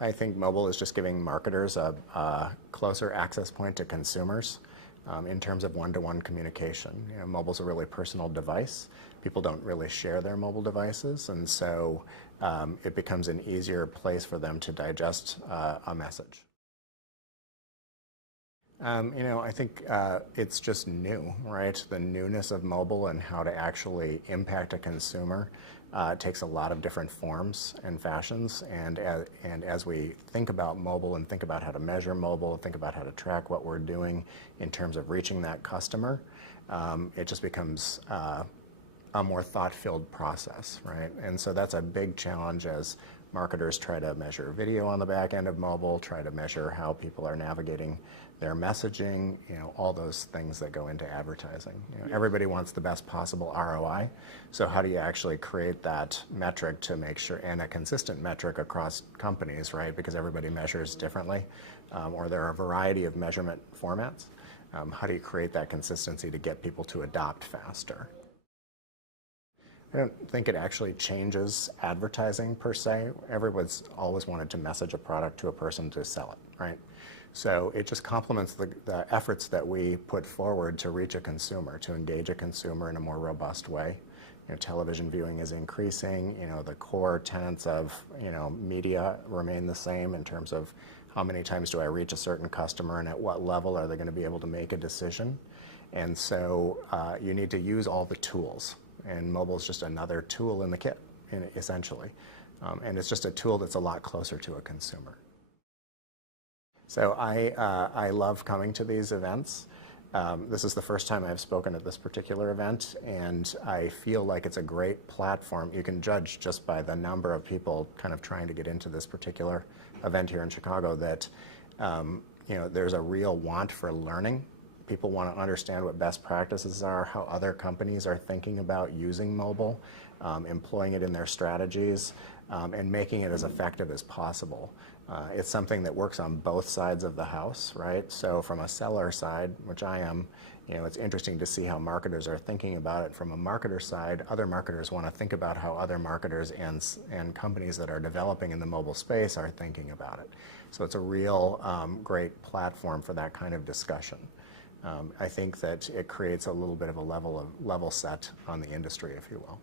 I think mobile is just giving marketers a closer access point to consumers in terms of one-to-one communication. You know, mobile's a really personal device. People don't really share their mobile devices, and so it becomes an easier place for them to digest a message. I think it's just new, right? The newness of mobile and how to actually impact a consumer takes a lot of different forms and fashions. And as we think about mobile and think about how to measure mobile, think about how to track what we're doing in terms of reaching that customer, it just becomes a more thought-filled process, right? And so that's a big challenge as marketers try to measure video on the back end of mobile, try to measure how people are navigating their messaging, all those things that go into advertising. Everybody wants the best possible ROI. So how do you actually create that metric to make sure, and a consistent metric across companies, right? Because everybody measures differently, or there are a variety of measurement formats. How do you create that consistency to get people to adopt faster? I don't think it actually changes advertising per se. Everyone's always wanted to message a product to a person to sell it, right? So it just complements the efforts that we put forward to reach a consumer, to engage a consumer in a more robust way. Television viewing is increasing. The core tenets of media remain the same in terms of how many times do I reach a certain customer and at what level are they going to be able to make a decision. And so you need to use all the tools. And mobile is just another tool in the kit, essentially. And it's just a tool that's a lot closer to a consumer. So I love coming to these events. This is the first time I've spoken at this particular event, and I feel like it's a great platform. You can judge just by the number of people kind of trying to get into this particular event here in Chicago that there's a real want for learning. People want to understand what best practices are, how other companies are thinking about using mobile, employing it in their strategies, and making it as effective as possible. It's something that works on both sides of the house, right? So from a seller side, which I am, it's interesting to see how marketers are thinking about it. From a marketer side, other marketers want to think about how other marketers and companies that are developing in the mobile space are thinking about it. So it's a real great platform for that kind of discussion. I think that it creates a little bit of a level set on the industry, if you will.